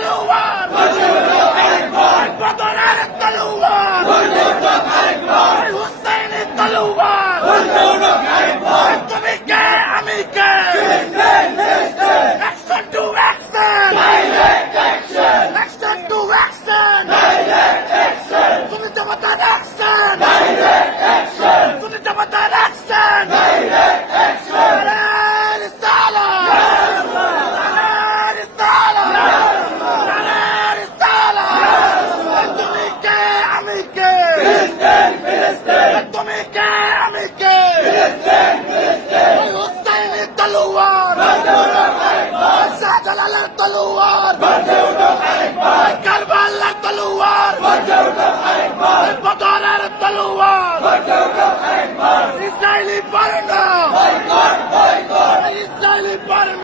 Hallelujah! জালালের তলোয়ার বাজে উঠো আরেকবার কারবালার তলোয়ার বাজে উঠো আরেকবার বদরের তলোয়ার বাজে উঠো আরেকবার ইসরায়েলি পারনা বয়কট বয়কট ইসরায়েলি পারনা